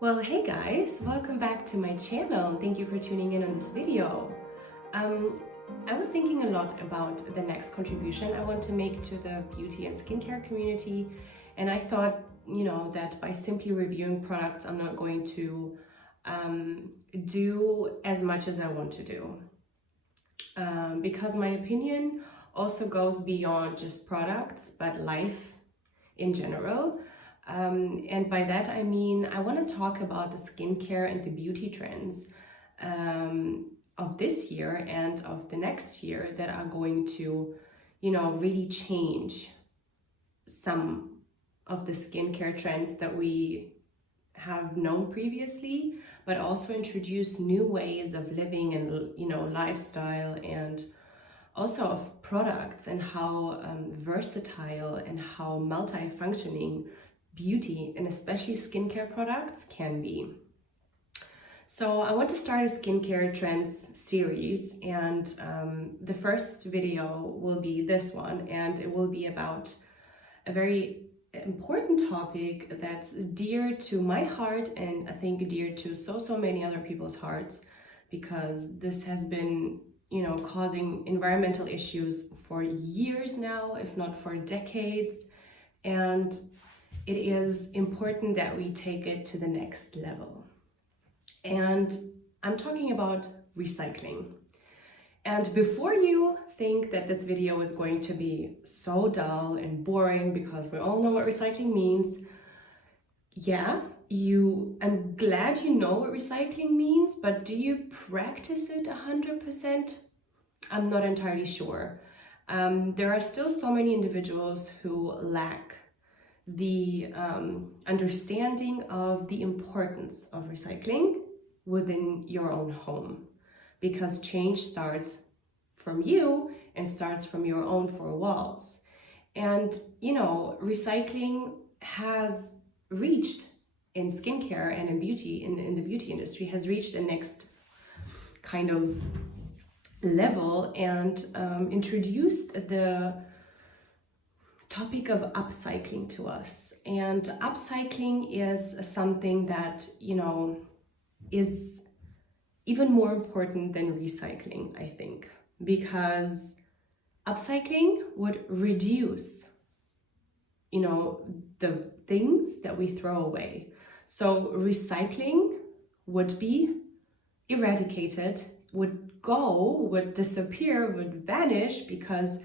Well, hey guys, welcome back to my channel. Thank you for tuning in on this video. I was thinking a lot about the next contribution I want to make to the beauty and skincare community, and I thought, that by simply reviewing products, I'm not going to do as much as I want to do. Because my opinion also goes beyond just products, but life in general. And by that I mean I want to talk about the skincare and the beauty trends of this year and of the next year that are going to, really change some of the skincare trends that we have known previously, but also introduce new ways of living and, lifestyle, and also of products, and how versatile and how multifunctioning beauty and especially skincare products can be. So I want to start a skincare trends series, and the first video will be this one, and it will be about a very important topic that's dear to my heart, and I think dear to so many other people's hearts, because this has been causing environmental issues for years now, if not for decades, and it is important that we take it to the next level. And I'm talking about recycling. And before you think that this video is going to be so dull and boring, because we all know what recycling means, I'm glad you know what recycling means, but do you practice it 100%? I'm not entirely sure. There are still so many individuals who lack the understanding of the importance of recycling within your own home, because change starts from you and starts from your own four walls. And recycling has reached in skincare and in beauty, in the beauty industry, has reached a next kind of level, and introduced the topic of upcycling to us. And upcycling is something that is even more important than recycling, I think, because upcycling would reduce the things that we throw away. So recycling would be eradicated, would disappear, would vanish, because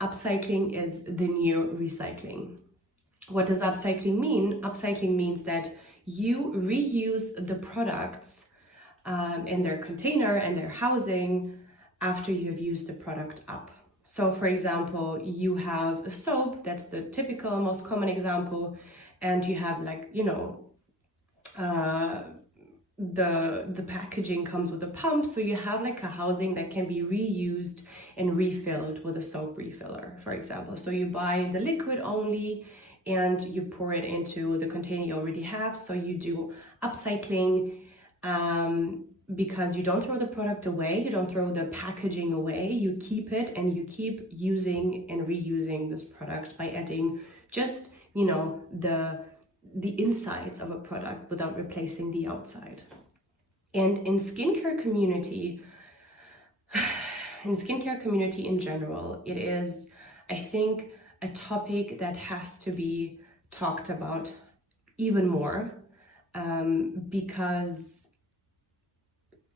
upcycling is the new recycling. What does upcycling mean? Upcycling means that you reuse the products in their container and their housing after you have used the product up. So for example, you have a soap, that's the typical, most common example, and you have the packaging comes with a pump, so you have like a housing that can be reused and refilled with a soap refiller, for example. So you buy the liquid only and you pour it into the container you already have. So you do upcycling, because you don't throw the product away, you don't throw the packaging away, you keep it and you keep using and reusing this product by adding just the insides of a product without replacing the outside. And in skincare community in general, it is, I think, a topic that has to be talked about even more, because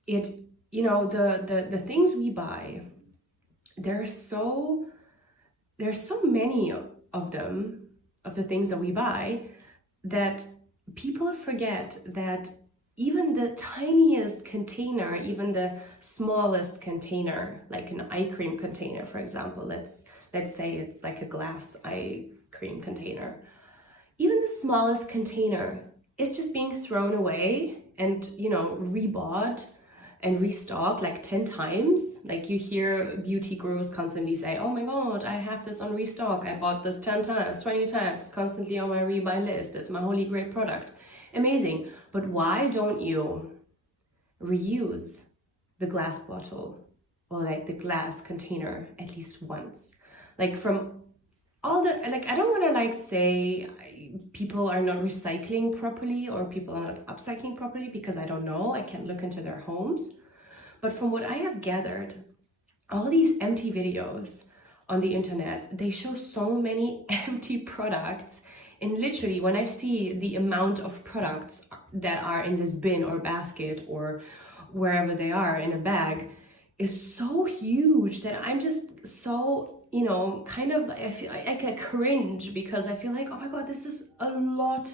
the things we buy, there's so many of them, of the things that we buy, that people forget that even the tiniest container, even the smallest container, like an eye cream container, for example, let's say it's like a glass eye cream container, even the smallest container is just being thrown away and rebought and restocked like 10 times. Like you hear beauty gurus constantly say, oh my god, I have this on restock, I bought this 10 times, 20 times, constantly on my rebuy list, it's my holy great product. Amazing. But why don't you reuse the glass bottle or like the glass container at least once? Like from all the, like, I don't want to like say people are not recycling properly or people are not upcycling properly, because I don't know, I can't look into their homes. But from what I have gathered, all these empty videos on the internet, they show so many empty products. And literally, when I see the amount of products that are in this bin or basket or wherever they are in a bag, is so huge that I'm just so, you know, kind of, I feel I get cringe, because I feel like, oh my God, this is a lot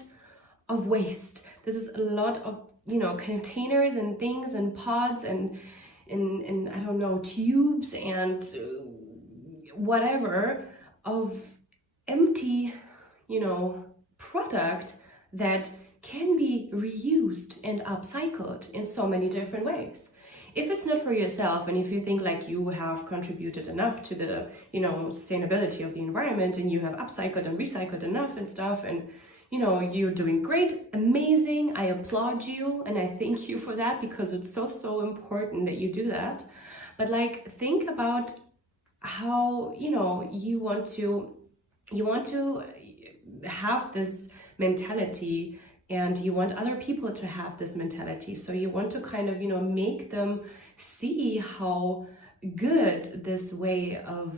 of waste. This is a lot of, you know, containers and things and pods and in I don't know, tubes and whatever of empty, you know, product that can be reused and upcycled in so many different ways. If it's not for yourself, and if you think like you have contributed enough to the, you know, sustainability of the environment, and you have upcycled and recycled enough and stuff, and you know, you're doing great, amazing, I applaud you and I thank you for that, because it's so important that you do that. But like, think about how, you know, you want to have this mentality, and you want other people to have this mentality. So you want to kind of, you know, make them see how good this way of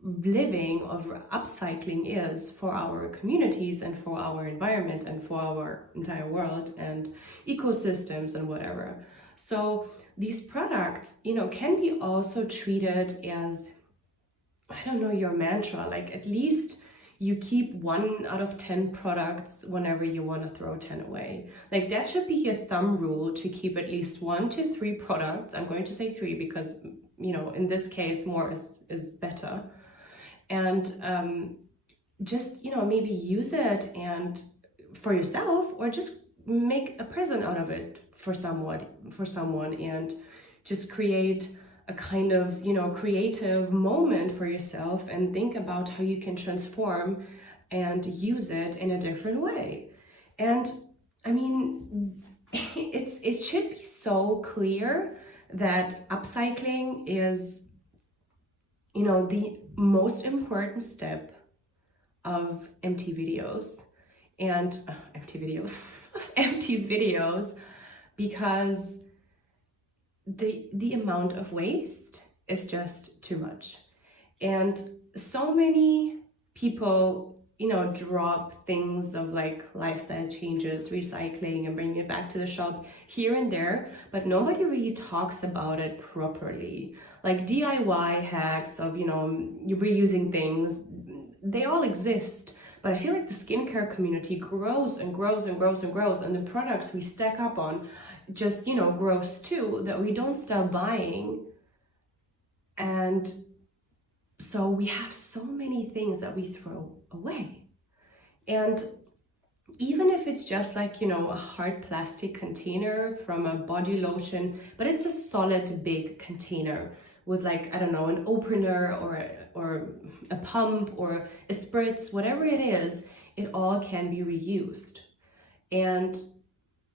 living, of upcycling is for our communities and for our environment and for our entire world and ecosystems and whatever. So these products, you know, can be also treated as, I don't know, your mantra. Like, at least you keep 1 out of 10 products whenever you want to throw 10 away. Like, that should be your thumb rule, to keep at least 1 to 3 products. I'm going to say 3 because, you know, in this case, more is better. And just, you know, maybe use it and for yourself, or just make a present out of it for someone, and just create a kind of, you know, creative moment for yourself, and think about how you can transform and use it in a different way. And I mean, it should be so clear that upcycling is, you know, the most important step of empty videos and empty videos of empties videos, because the amount of waste is just too much. And so many people, you know, drop things of like lifestyle changes, recycling, and bringing it back to the shop here and there, but nobody really talks about it properly. Like DIY hacks of, you know, reusing things, they all exist. But I feel like the skincare community grows and grows and grows and grows, and the products we stack up on just, you know, grows too, that we don't stop buying. And so we have so many things that we throw away. And even if it's just like, you know, a hard plastic container from a body lotion, but it's a solid big container with like, I don't know, an opener or a pump or a spritz, whatever it is, it all can be reused. And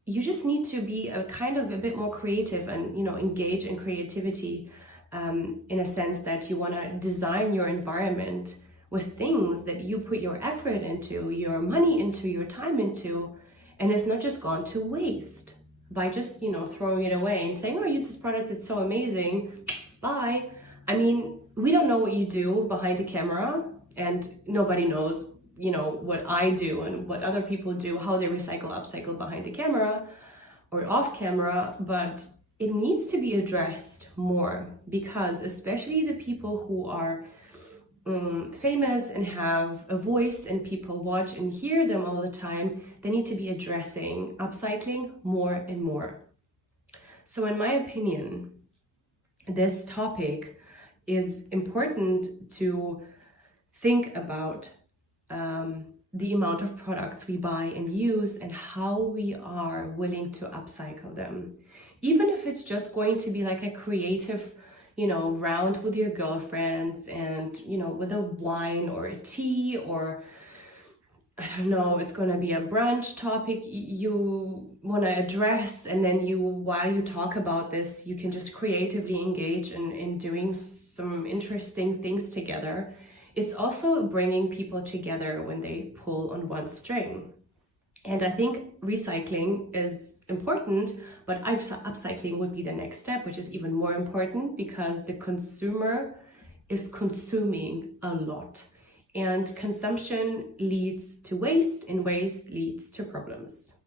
you just need to be a kind of a bit more creative and, you know, engage in creativity, in a sense that you want to design your environment with things that you put your effort into, your money into, your time into, and it's not just gone to waste by just, you know, throwing it away and saying, oh, use this product, it's so amazing, bye. I mean, we don't know what you do behind the camera, and nobody knows, you know, what I do and what other people do, how they recycle, upcycle behind the camera or off camera, but it needs to be addressed more, because especially the people who are famous and have a voice and people watch and hear them all the time, they need to be addressing upcycling more and more. So in my opinion, this topic is important to think about, the amount of products we buy and use and how we are willing to upcycle them. Even if it's just going to be like a creative, you know, round with your girlfriends and, you know, with a wine or a tea, or I don't know, it's going to be a brunch topic you want to address, and then you, while you talk about this, you can just creatively engage in doing some interesting things together. It's also bringing people together when they pull on one string. And I think recycling is important, but upcycling would be the next step, which is even more important because the consumer is consuming a lot. And consumption leads to waste, and waste leads to problems.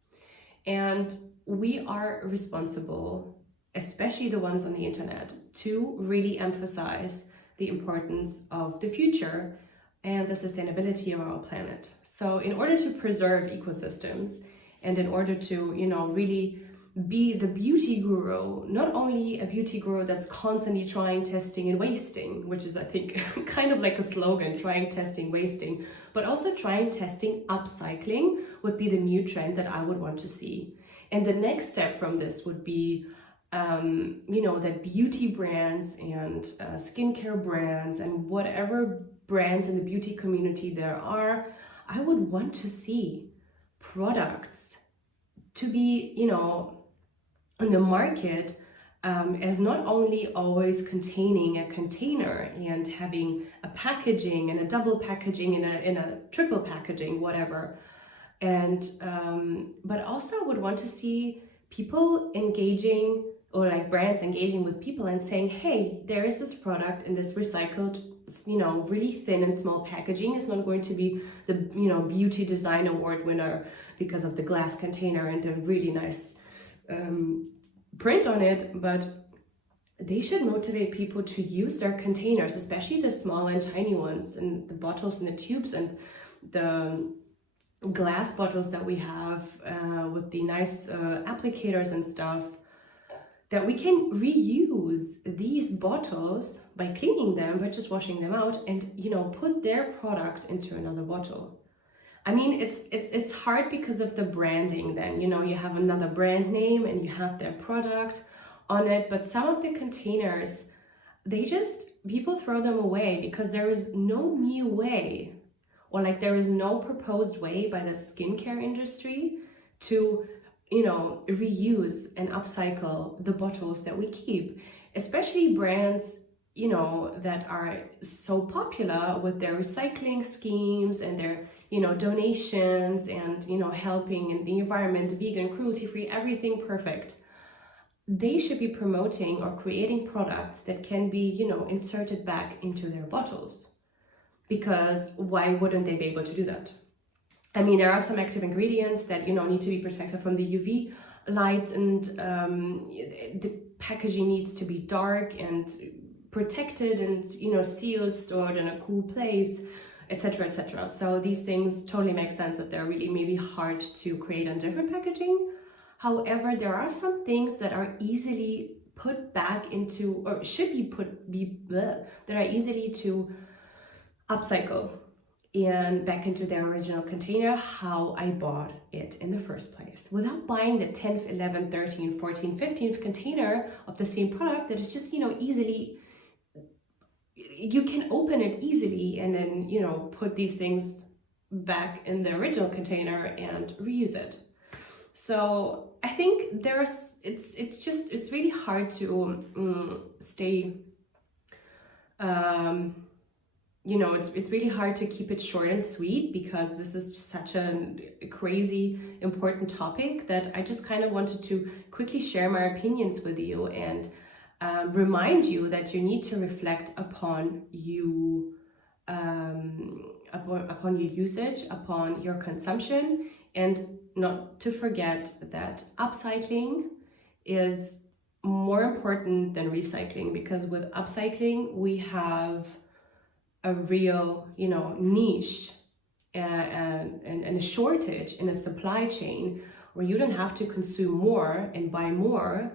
And we are responsible, especially the ones on the internet, to really emphasize the importance of the future and the sustainability of our planet. So in order to preserve ecosystems and in order to, really be the beauty guru, not only a beauty guru that's constantly trying, testing, and wasting, which is, I think, kind of like a slogan, trying, testing, wasting, but also trying, testing, upcycling would be the new trend that I would want to see. And the next step from this would be that beauty brands and skincare brands and whatever brands in the beauty community there are, I would want to see products to be, on the market as not only always containing a container and having a packaging and a double packaging in a triple packaging, whatever. And but also I would want to see people engaging, or like brands engaging with people and saying, hey, there is this product in this recycled, really thin and small packaging. It's not going to be the, beauty design award winner because of the glass container and the really nice print on it, but they should motivate people to use their containers, especially the small and tiny ones, and the bottles and the tubes and the glass bottles that we have with the nice applicators and stuff, that we can reuse these bottles by cleaning them, by just washing them out, and put their product into another bottle. I mean, it's hard because of the branding then, you have another brand name and you have their product on it, but some of the containers, people throw them away because there is no new way, or like there is no proposed way by the skincare industry to, reuse and upcycle the bottles that we keep, especially brands that are so popular with their recycling schemes and their donations and helping in the environment, vegan, cruelty-free, everything perfect. They should be promoting or creating products that can be inserted back into their bottles, because why wouldn't they be able to do that? I mean, there are some active ingredients that need to be protected from the UV lights, and the packaging needs to be dark and protected and sealed, stored in a cool place, etc., etc. So these things totally make sense that they're really maybe hard to create on different packaging. However, there are some things that are easily put back into, or should that are easily to upcycle and back into their original container, how I bought it in the first place, without buying the 10th, 11th, 13th, 14th, 15th container of the same product that is just easily, you can open it easily and then put these things back in the original container and reuse it. So I think it's really hard to stay it's really hard to keep it short and sweet, because this is just such a crazy important topic that I just kind of wanted to quickly share my opinions with you and remind you that you need to reflect upon upon your usage, upon your consumption, and not to forget that upcycling is more important than recycling, because with upcycling we have a real niche and a shortage in a supply chain where you don't have to consume more and buy more,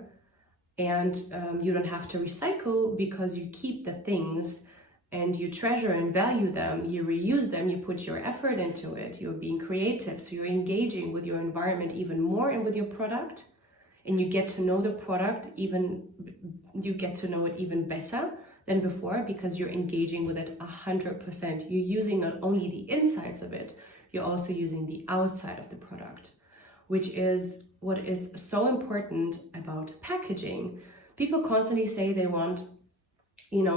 and you don't have to recycle because you keep the things and you treasure and value them, you reuse them, you put your effort into it, you're being creative, so you're engaging with your environment even more and with your product, and you get to know the product you get to know it even better than before, because you're engaging with it 100%. You're using not only the insides of it, you're also using the outside of the product, which is what is so important about packaging. People constantly say they want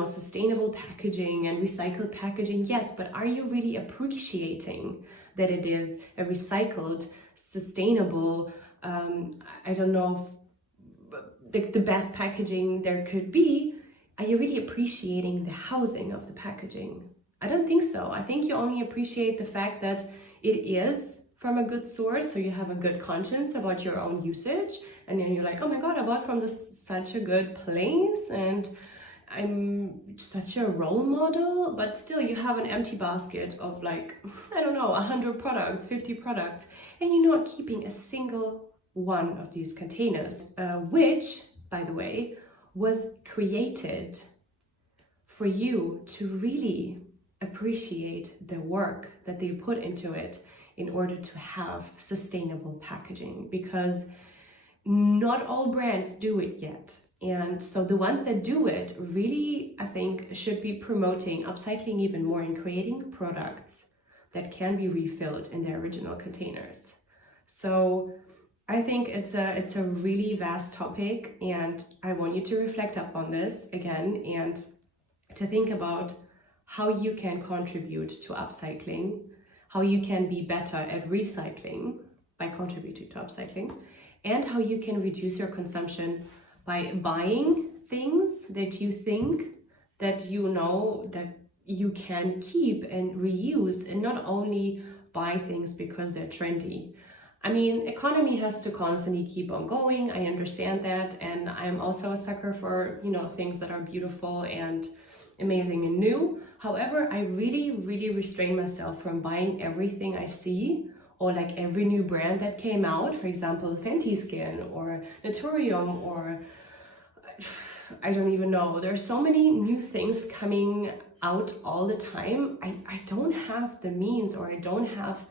sustainable packaging and recycled packaging. Yes, but are you really appreciating that it is a recycled, sustainable, I don't know, the best packaging there could be? Are you really appreciating the housing of the packaging? I don't think so. I think you only appreciate the fact that it is from a good source, so you have a good conscience about your own usage, and then you're like, oh my god, I bought from such a good place and I'm such a role model. But still, you have an empty basket of like, I don't know, 100 products, 50 products, and you're not keeping a single one of these containers, which, by the way, was created for you to really appreciate the work that they put into it in order to have sustainable packaging, because not all brands do it yet. And so the ones that do it really, I think, should be promoting upcycling even more and creating products that can be refilled in their original containers. So I think it's a really vast topic, and I want you to reflect upon this again and to think about how you can contribute to upcycling, how you can be better at recycling by contributing to upcycling, and how you can reduce your consumption by buying things that you think that you know that you can keep and reuse, and not only buy things because they're trendy. I mean, economy has to constantly keep on going. I understand that, and I'm also a sucker for, things that are beautiful and amazing and new. However, I really restrain myself from buying everything I see, or like every new brand that came out, for example, Fenty Skin or Naturium, or I don't even know. There's so many new things coming out all the time. I don't have the means, or I don't have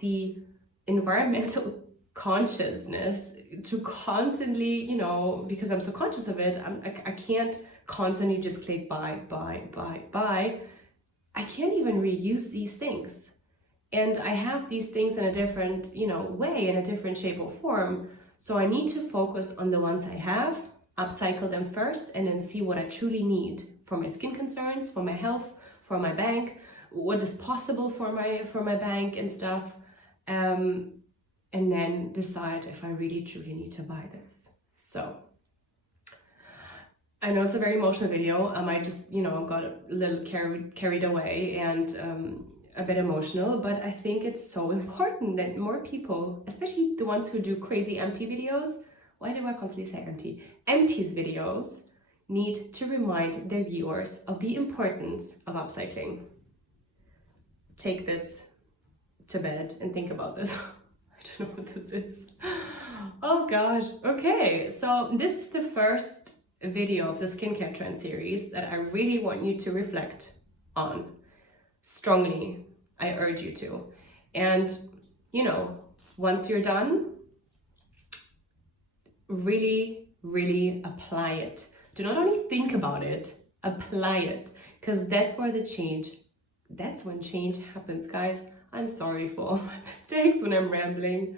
the environmental consciousness to constantly, because I'm so conscious of it, I can't constantly just click buy. I can't even reuse these things. And I have these things in a different, way, in a different shape or form. So I need to focus on the ones I have, upcycle them first, and then see what I truly need for my skin concerns, for my health, for my bank, what is possible for my bank and stuff. And then decide if I really truly need to buy this. So I know it's a very emotional video. I might just, got a little carried away and a bit emotional, but I think it's so important that more people, especially the ones who do crazy empty videos, why do I constantly say empty? Empties videos, need to remind their viewers of the importance of upcycling. Take this to bed and think about this. I don't know what this is. Oh gosh. Okay, so this is the first video of the skincare trend series that I really want you to reflect on. Strongly, I urge you to. And once you're done, really apply it. Do not only think about it, apply it, because that's when change happens, guys. I'm sorry for all my mistakes when I'm rambling.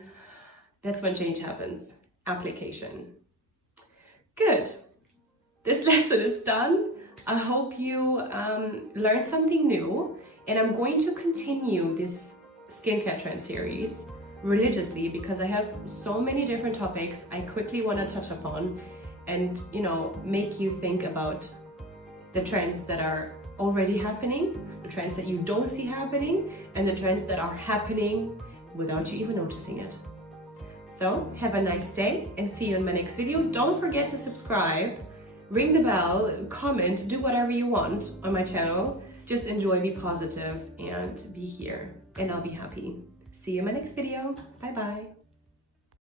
That's when change happens. Application. Good. This lesson is done. I hope you learned something new, and I'm going to continue this skincare trend series religiously because I have so many different topics I quickly want to touch upon and make you think about the trends that are already happening, the trends that you don't see happening, and the trends that are happening without you even noticing it. So have a nice day and see you in my next video. Don't forget to subscribe, ring the bell, comment, do whatever you want on my channel. Just enjoy, be positive, and be here, and I'll be happy. See you in my next video. Bye bye.